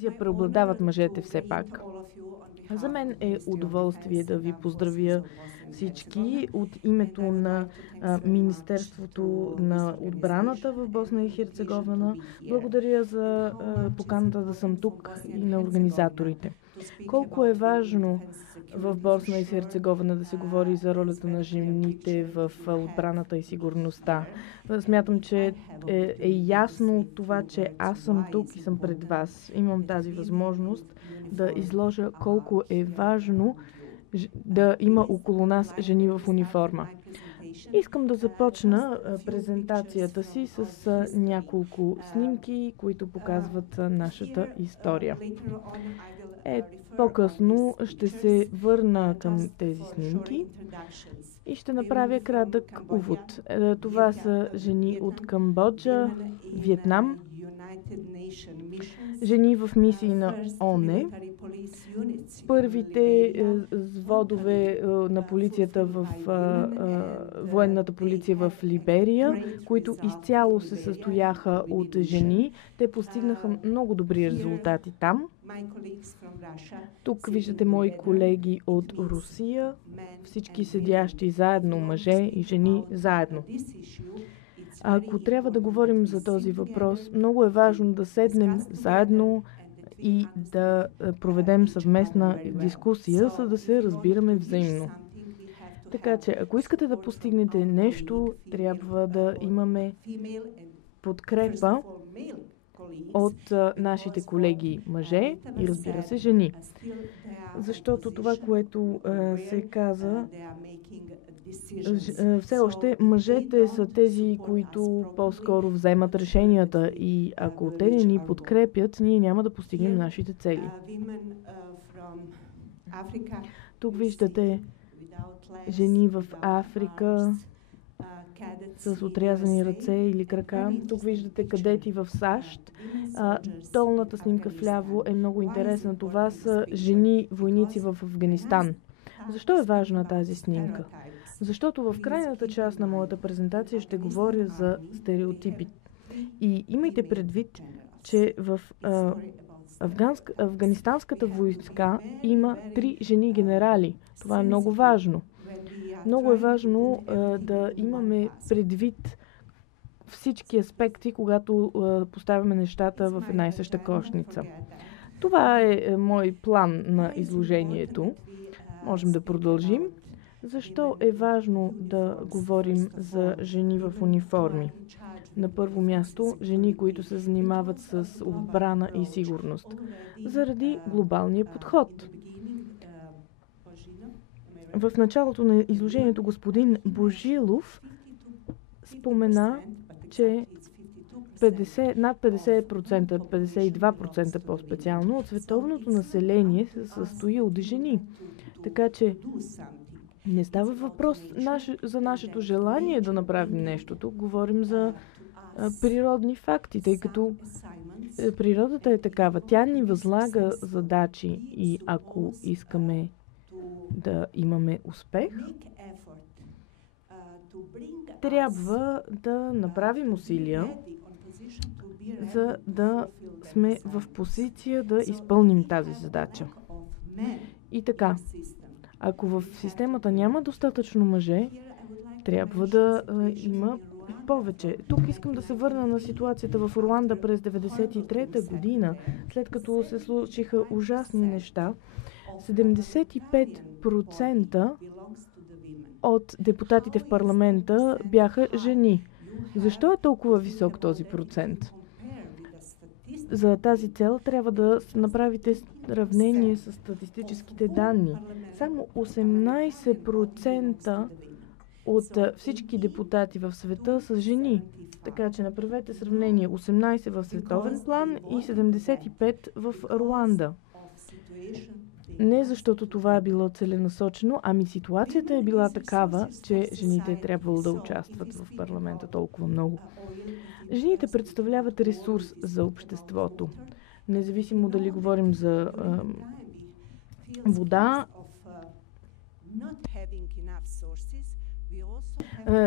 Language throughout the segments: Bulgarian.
телевизия преобладават мъжете все пак. За мен е удоволствие да ви поздравя всички от името на Министерството на отбраната в Босна и Херцеговина. Благодаря за поканата да съм тук и на организаторите. Колко е важно в Босна и Херцеговина да се говори за ролята на жените в отбраната и сигурността. Смятам, че е ясно от това, че аз съм тук и съм пред вас. Имам тази възможност да изложа колко е важно да има около нас жени в униформа. Искам да започна презентацията си с няколко снимки, които показват нашата история. По-късно ще се върна към тези снимки и ще направя кратък увод. Това са жени от Камбоджа, Виетнам, жени в мисии на ООН, първите водове на полицията в военната полиция в Либерия, които изцяло се състояха от жени. Те постигнаха много добри резултати там. Тук виждате мои колеги от Русия, всички седящи заедно, мъже и жени заедно. Ако трябва да говорим за този въпрос, много е важно да седнем заедно и да проведем съвместна дискусия, за да се разбираме взаимно. Така че, ако искате да постигнете нещо, трябва да имаме подкрепа от нашите колеги мъже и, разбира се, жени. Защото това, което се каза, все още мъжете са тези, които по-скоро вземат решенията и ако те не ни подкрепят, ние няма да постигнем нашите цели. Тук виждате жени в Африка с отрязани ръце или крака. Тук виждате кадети в САЩ. Долната снимка вляво е много интересна. Това са жени войници в Афганистан. Защо е важна тази снимка? Защото в крайната част на моята презентация ще говоря за стереотипи. И имайте предвид, че в афганистанската войска има 3 жени генерали. Това е много важно. Много е важно да имаме предвид всички аспекти, когато поставяме нещата в една и съща кошница. Това е мой план на изложението. Можем да продължим. Защо е важно да говорим за жени в униформи? На първо място, жени, които се занимават с отбрана и сигурност. Заради глобалния подход. В началото на изложението господин Божилов спомена, че над 50%, 52% по-специално от световното население се състои от жени. Така че не става въпрос за нашето желание да направим нещо. Тук говорим за природни факти, тъй като природата е такава. Тя ни възлага задачи и ако искаме да имаме успех, трябва да направим усилия, за да сме в позиция да изпълним тази задача. И така, ако в системата няма достатъчно мъже, трябва да има повече. Тук искам да се върна на ситуацията в Руанда през 1993 година, след като се случиха ужасни неща. 75% от депутатите в парламента бяха жени. Защо е толкова висок този процент? За тази цел трябва да направите сравнение с статистическите данни. Само 18% от всички депутати в света са жени. Така че направете сравнение 18 в световен план и 75 в Руанда. Не защото това е било целенасочено, ами ситуацията е била такава, че жените е трябвало да участват в парламента толкова много. Жените представляват ресурс за обществото. Независимо дали говорим за вода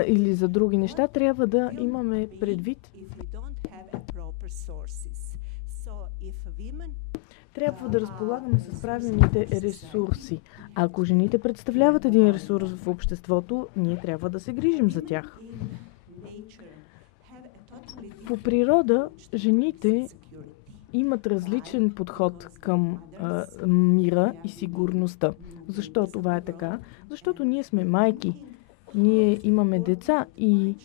или за други неща, трябва да имаме предвид, Трябва да разполагаме с правилните ресурси. Ако жените представляват един ресурс в обществото, ние трябва да се грижим за тях. По природа, жените имат различен подход към мира и сигурността. Защо това е така? Защото ние сме майки, ние имаме деца и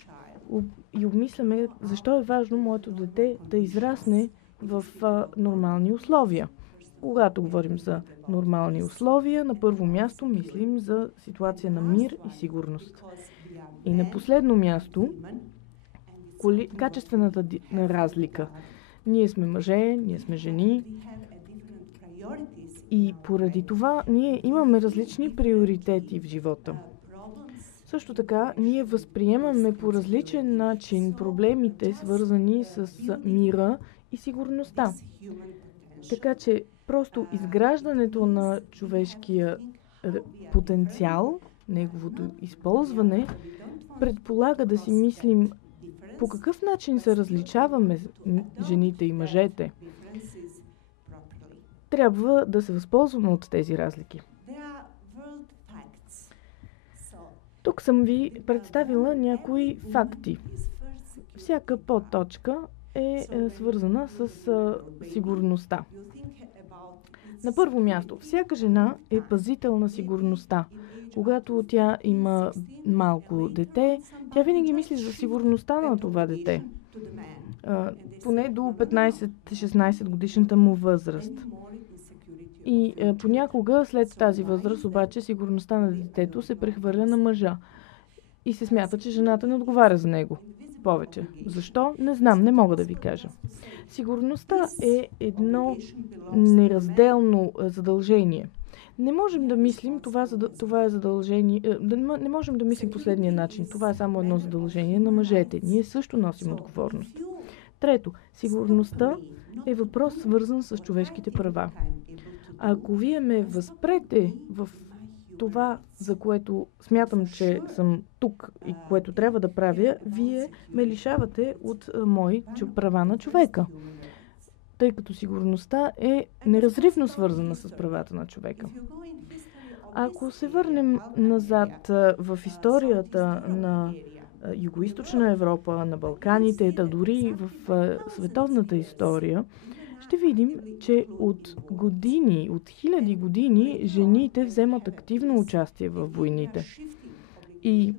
обмисляме защо е важно моето дете да израсне в нормални условия. Когато говорим за нормални условия, на първо място мислим за ситуация на мир и сигурност. И на последно място, качествената разлика. Ние сме мъже, ние сме жени и поради това ние имаме различни приоритети в живота. Също така, ние възприемаме по различен начин проблемите, свързани с мира и сигурността. Така че просто изграждането на човешкия потенциал, неговото използване, предполага да си мислим по какъв начин се различаваме жените и мъжете. Трябва да се възползваме от тези разлики. Тук съм ви представила някои факти. Всяка подточка е свързана с сигурността. На първо място, всяка жена е пазител на сигурността. Когато тя има малко дете, тя винаги мисли за сигурността на това дете. Поне до 15-16 годишната му възраст. И понякога след тази възраст обаче сигурността на детето се прехвърля на мъжа. И се смята, че жената не отговаря за него повече. Защо? Не знам, не мога да ви кажа. Сигурността е едно неразделно задължение. Не можем да мислим, това е задължение. Не можем да мислим последния начин. Това е само едно задължение на мъжете. Ние също носим отговорност. Трето, сигурността е въпрос свързан с човешките права. Ако вие ме възпрете в това, за което смятам, че съм тук и което трябва да правя, вие ме лишавате от мои права на човека. Тъй като сигурността е неразривно свързана с правата на човека. Ако се върнем назад в историята на Югоизточна Европа, на Балканите, дори в световната история, ще видим, че от години, от хиляди години, жените вземат активно участие в войните. И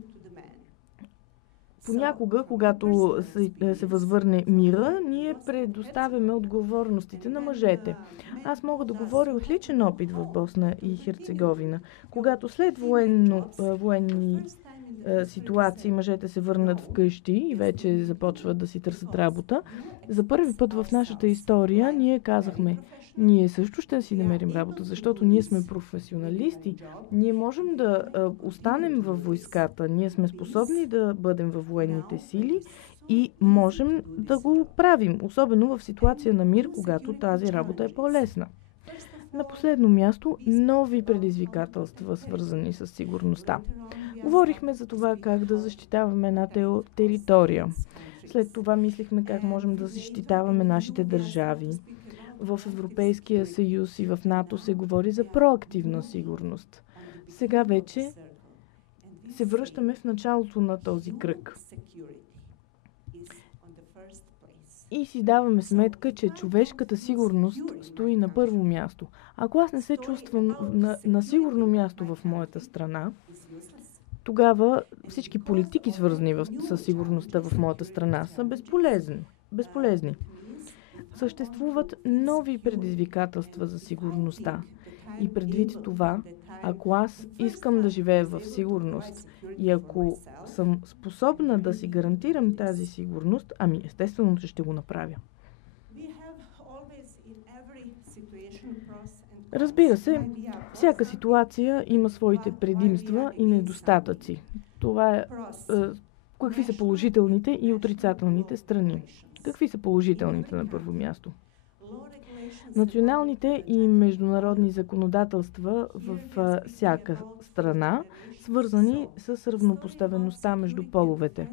понякога, когато се възвърне мира, ние предоставяме отговорностите на мъжете. Аз мога да говоря от личен опит в Босна и Херцеговина. Когато след военни ситуации мъжете се върнат вкъщи и вече започват да си търсят работа, за първи път в нашата история ние казахме, ние също ще си намерим работа, защото ние сме професионалисти. Ние можем да останем във войската, ние сме способни да бъдем във военните сили и можем да го правим, особено в ситуация на мир, когато тази работа е по-лесна. На последно място, нови предизвикателства, свързани с сигурността. Говорихме за това как да защитаваме една територия. След това мислихме как можем да защитаваме нашите държави. В Европейския съюз и в НАТО се говори за проактивна сигурност. Сега вече се връщаме в началото на този кръг. И си даваме сметка, че човешката сигурност стои на първо място. Ако аз не се чувствам на сигурно място в моята страна, тогава всички политики, свързани с сигурността в моята страна, са безполезни. Съществуват нови предизвикателства за сигурността. И предвид това, ако аз искам да живея в сигурност и ако съм способна да си гарантирам тази сигурност, ами естествено, че ще го направя. Разбира се, всяка ситуация има своите предимства и недостатъци. Това е какви са положителните и отрицателните страни. Какви са положителните на първо място? Националните и международни законодателства в всяка страна, свързани с равнопоставеността между половете.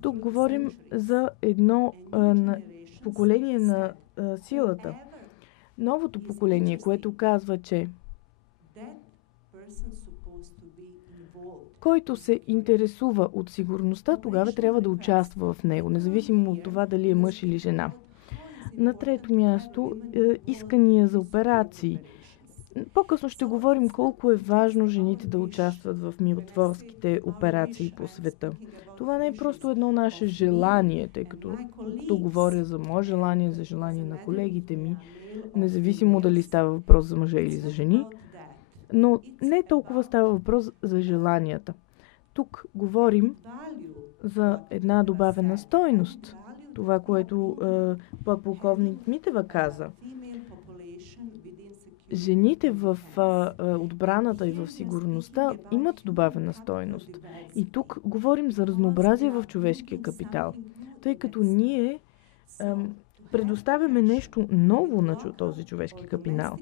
Тук говорим за едно поколение на силата. Новото поколение, което казва, че който се интересува от сигурността, тогава трябва да участва в него, независимо от това дали е мъж или жена. На трето място, искания за операции. По-късно ще говорим колко е важно жените да участват в миротворските операции по света. Това не е просто едно наше желание, тъй като тук говоря за мое желание, за желание на колегите ми, независимо дали става въпрос за мъже или за жени, но не толкова става въпрос за желанията. Тук говорим за една добавена стойност. Това, което подполковник Митева каза. Жените в отбраната и в сигурността имат добавена стойност. И тук говорим за разнообразие в човешкия капитал, тъй като ние предоставяме нещо ново на този човешки капитал.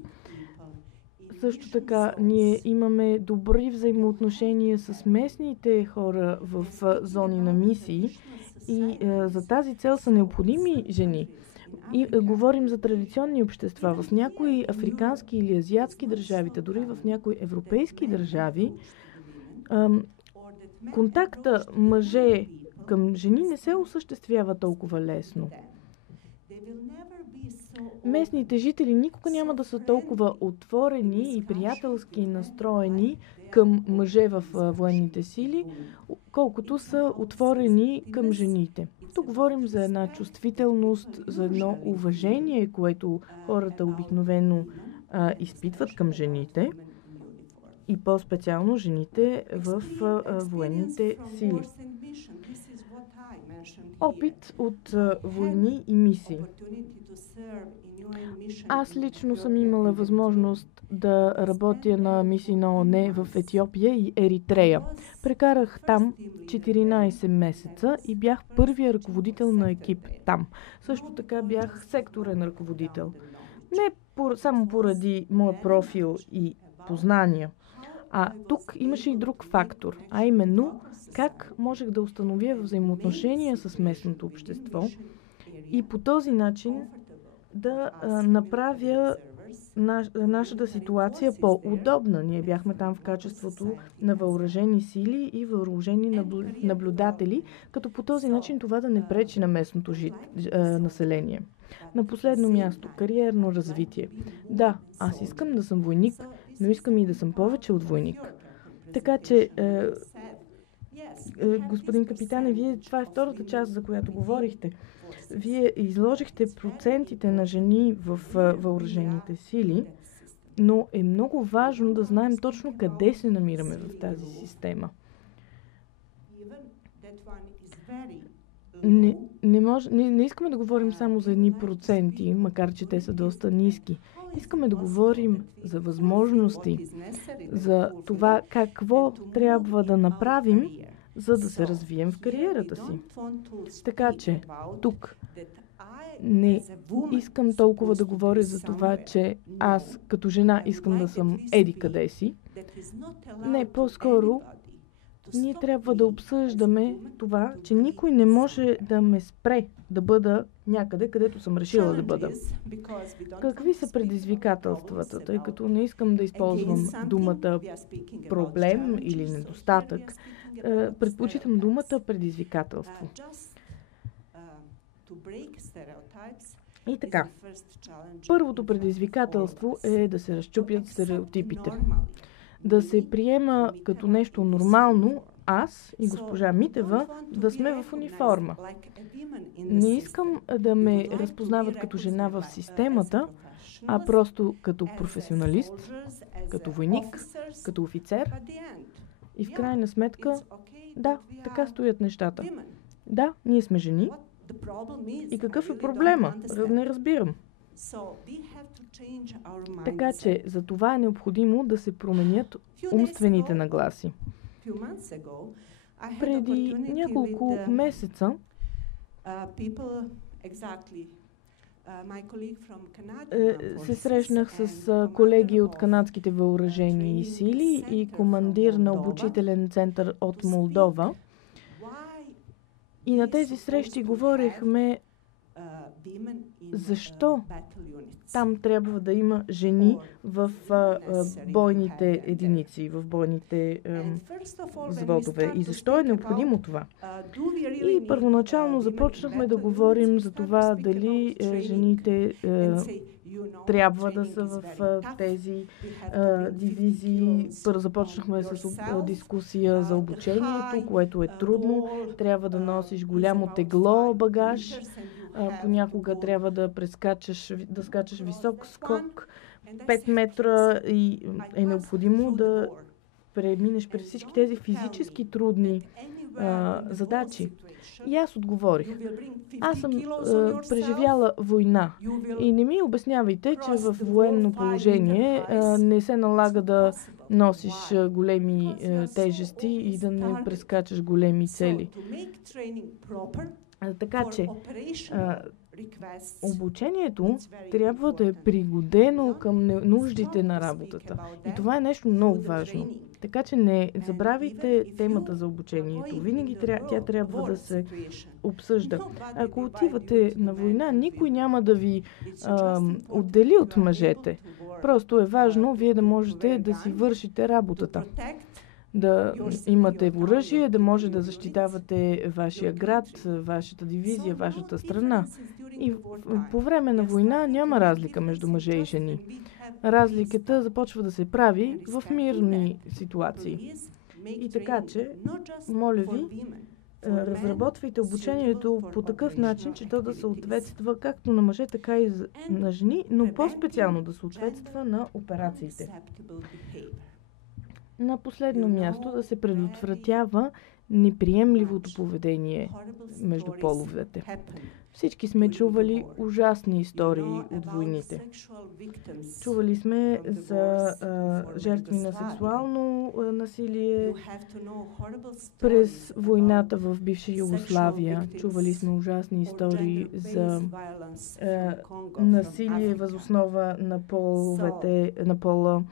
Също така, ние имаме добри взаимоотношения с местните хора в зони на мисии и за тази цел са необходими жени. И говорим за традиционни общества. В някои африкански или азиатски държави, дори в някои европейски държави, контакта мъже към жени не се осъществява толкова лесно. Местните жители никога няма да са толкова отворени и приятелски настроени към мъже в военните сили, колкото са отворени към жените. Тук говорим за една чувствителност, за едно уважение, което хората обикновено изпитват към жените и по-специално жените в военните сили. Опит от войни и мисии. Аз лично съм имала възможност да работя на мисии на ООН в Етиопия и Еритрея. Прекарах там 14 месеца и бях първия ръководител на екип там. Също така бях секторен ръководител. Не само поради моя профил и познания, а тук имаше и друг фактор, а именно как можех да установя взаимоотношения с местното общество и по този начин да направя нашата ситуация по-удобна. Ние бяхме там в качеството на въоръжени сили и въоръжени наблюдатели, като по този начин това да не пречи на местното население. На последно място, кариерно развитие. Да, аз искам да съм войник, но искам и да съм повече от войник. Така че, господин капитане, вие, това е втората част, за която говорихте. Вие изложихте процентите на жени в въоръжените сили, но е много важно да знаем точно къде се намираме в тази система. Не искаме да говорим само за едни проценти, макар че те са доста ниски. Искаме да говорим за възможности, за това какво трябва да направим, за да се развием в кариерата си. Така че, тук не искам толкова да говоря за това, че аз като жена искам да съм еди къде си. Не, по-скоро ние трябва да обсъждаме това, че никой не може да ме спре да бъда някъде, където съм решила да бъда. Какви са предизвикателствата, тъй като не искам да използвам думата проблем или недостатък. Предпочитам думата предизвикателство. И така, първото предизвикателство е да се разчупят стереотипите. Да се приема като нещо нормално аз и госпожа Митева да сме в униформа. Не искам да ме разпознават като жена в системата, а просто като професионалист, като войник, като офицер. И в крайна сметка, да, така стоят нещата. Да, ние сме жени. И какъв е проблема? Не разбирам. Така че за това е необходимо да се променят умствените нагласи. Преди няколко месеца се срещнах с колеги от канадските въоръжени сили и командир на обучителен център от Молдова. И на тези срещи говорихме защо там трябва да има жени в бойните единици, в бойните взводове и защо е необходимо това. И първоначално започнахме да говорим за това дали жените трябва да са в тези дивизии. Първо започнахме с дискусия за обучението, което е трудно. Трябва да носиш голямо тегло багаж. Понякога трябва да скачаш висок скок, 5 метра и е необходимо да преминеш през всички тези физически трудни задачи. И аз отговорих. Аз съм преживяла война. И не ми обяснявайте, че в военно положение не се налага да носиш големи тежести и да не прескачаш големи цели. Така че обучението трябва да е пригодено към нуждите на работата. И това е нещо много важно. Така че не забравяйте темата за обучението. Винаги тя трябва да се обсъжда. Ако отивате на война, никой няма да ви отдели от мъжете. Просто е важно вие да можете да си вършите работата. Да имате оръжие, да може да защитавате вашия град, вашата дивизия, вашата страна. И по време на война няма разлика между мъже и жени. Разликата започва да се прави в мирни ситуации. И така че, моля ви, разработвайте обучението по такъв начин, че то да съответства както на мъже, така и на жени, но по-специално да съответства на операциите. На последно място да се предотвратява неприемливото поведение между половете. Всички сме чували ужасни истории от войните. Чували сме за жертви на сексуално насилие през войната в бивша Югославия. Чували сме ужасни истории за насилие въз основа на пола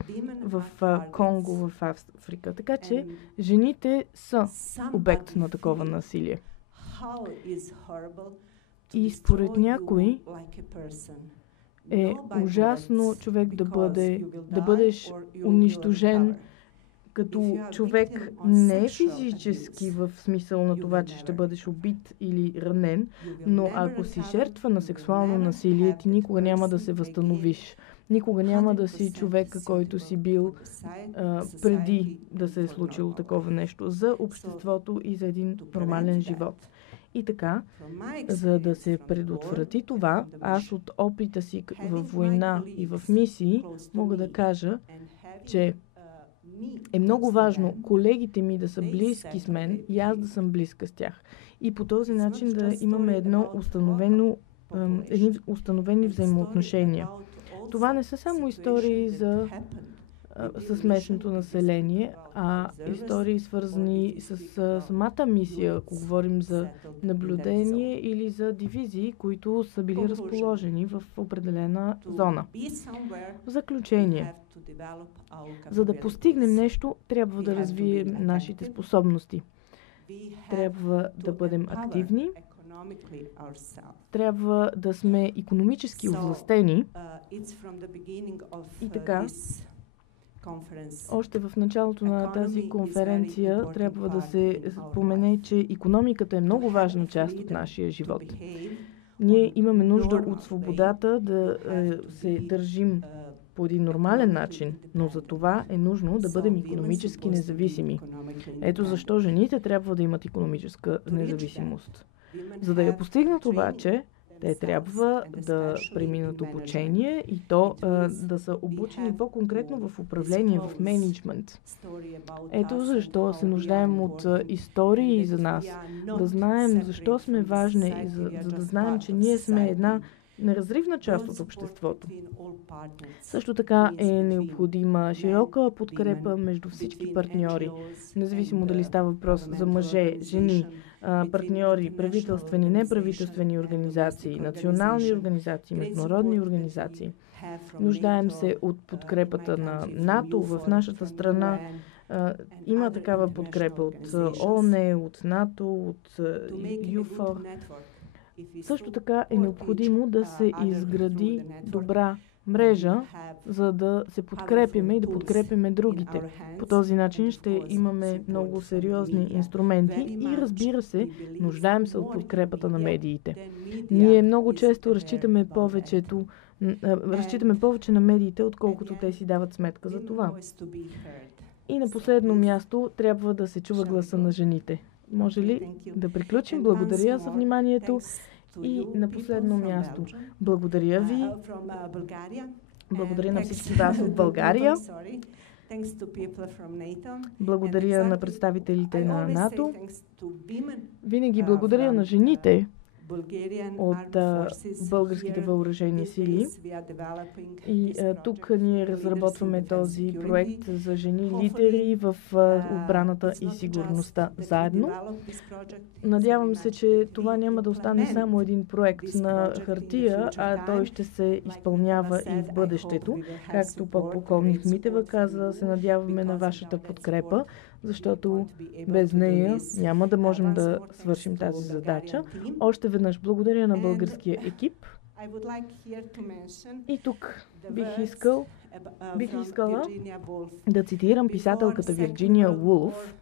в Конго, в Африка. Така че жените са обект на такова насилие. И според някой е ужасно човек да бъдеш унищожен като човек не физически в смисъл на това, че ще бъдеш убит или ранен, но ако си жертва на сексуално насилие, ти никога няма да се възстановиш. Никога няма да си човека, който си бил преди да се е случило такова нещо за обществото и за един нормален живот. И така, за да се предотврати това, аз от опита си в война и в мисии мога да кажа, че е много важно колегите ми да са близки с мен и аз да съм близка с тях. И по този начин да имаме установени взаимоотношения. Това не са само истории с местното население, а истории свързани с самата мисия, ако говорим за наблюдение или за дивизии, които са били разположени в определена зона. В заключение, за да постигнем нещо, трябва да развием нашите способности. Трябва да бъдем активни, трябва да сме икономически овластени и така. Още в началото на тази конференция трябва да се спомене, че икономиката е много важна част от нашия живот. Ние имаме нужда от свободата да се държим по един нормален начин, но за това е нужно да бъдем икономически независими. Ето защо жените трябва да имат икономическа независимост. За да я постигнат обаче, те трябва да преминат обучение и то да са обучени по-конкретно в управление, в мениджмънт. Ето защо се нуждаем от истории за нас, да знаем защо сме важни и за да знаем, че ние сме една неразривна част от обществото. Също така е необходима широка подкрепа между всички партньори, независимо дали става въпрос за мъже, жени, партньори, правителствени, неправителствени организации, национални организации, международни организации. Нуждаем се от подкрепата на НАТО в нашата страна. Има такава подкрепа от ООН, от НАТО, от ЮФОР. Също така е необходимо да се изгради добра мрежа, за да се подкрепяме и да подкрепяме другите. По този начин ще имаме много сериозни инструменти и, разбира се, нуждаем се от подкрепата на медиите. Ние много често разчитаме повече на медиите, отколкото те си дават сметка за това. И на последно място трябва да се чува гласа на жените. Може ли да приключим? Благодаря за вниманието. И на последно място, благодаря ви. Благодаря на всички вас от България. Благодаря на представителите на НАТО. Винаги благодаря на жените от българските въоръжени сили. И тук ние разработваме този проект за жени лидери в отбраната и сигурността заедно. Надявам се, че това няма да остане само един проект на хартия, а той ще се изпълнява и в бъдещето. Както подполковник Митева каза, се надяваме на вашата подкрепа, защото без нея няма да можем да свършим тази задача. Още веднъж благодаря на българския екип. И тук бих искала да цитирам писателката Вирджиния Вулф.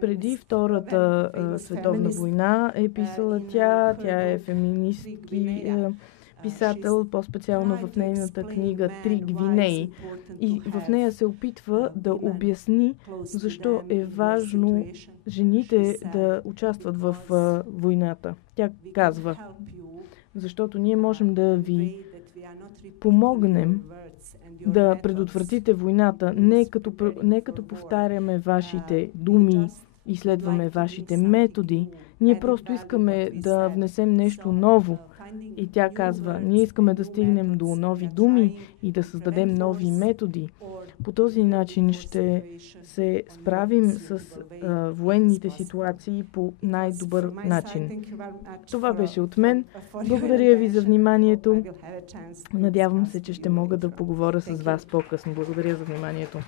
Преди Втората световна война е писала тя е феминистки писател, по-специално в нейната книга «Три Гвинеи». И в нея се опитва да обясни защо е важно жените да участват в войната. Тя казва: защото ние можем да ви помогнем да предотвратите войната, не като повтаряме вашите думи и следваме вашите методи. Ние просто искаме да внесем нещо ново. И тя казва: ние искаме да стигнем до нови думи и да създадем нови методи. По този начин ще се справим с военните ситуации по най-добър начин. Това беше от мен. Благодаря ви за вниманието. Надявам се, че ще мога да поговоря с вас по-късно. Благодаря за вниманието.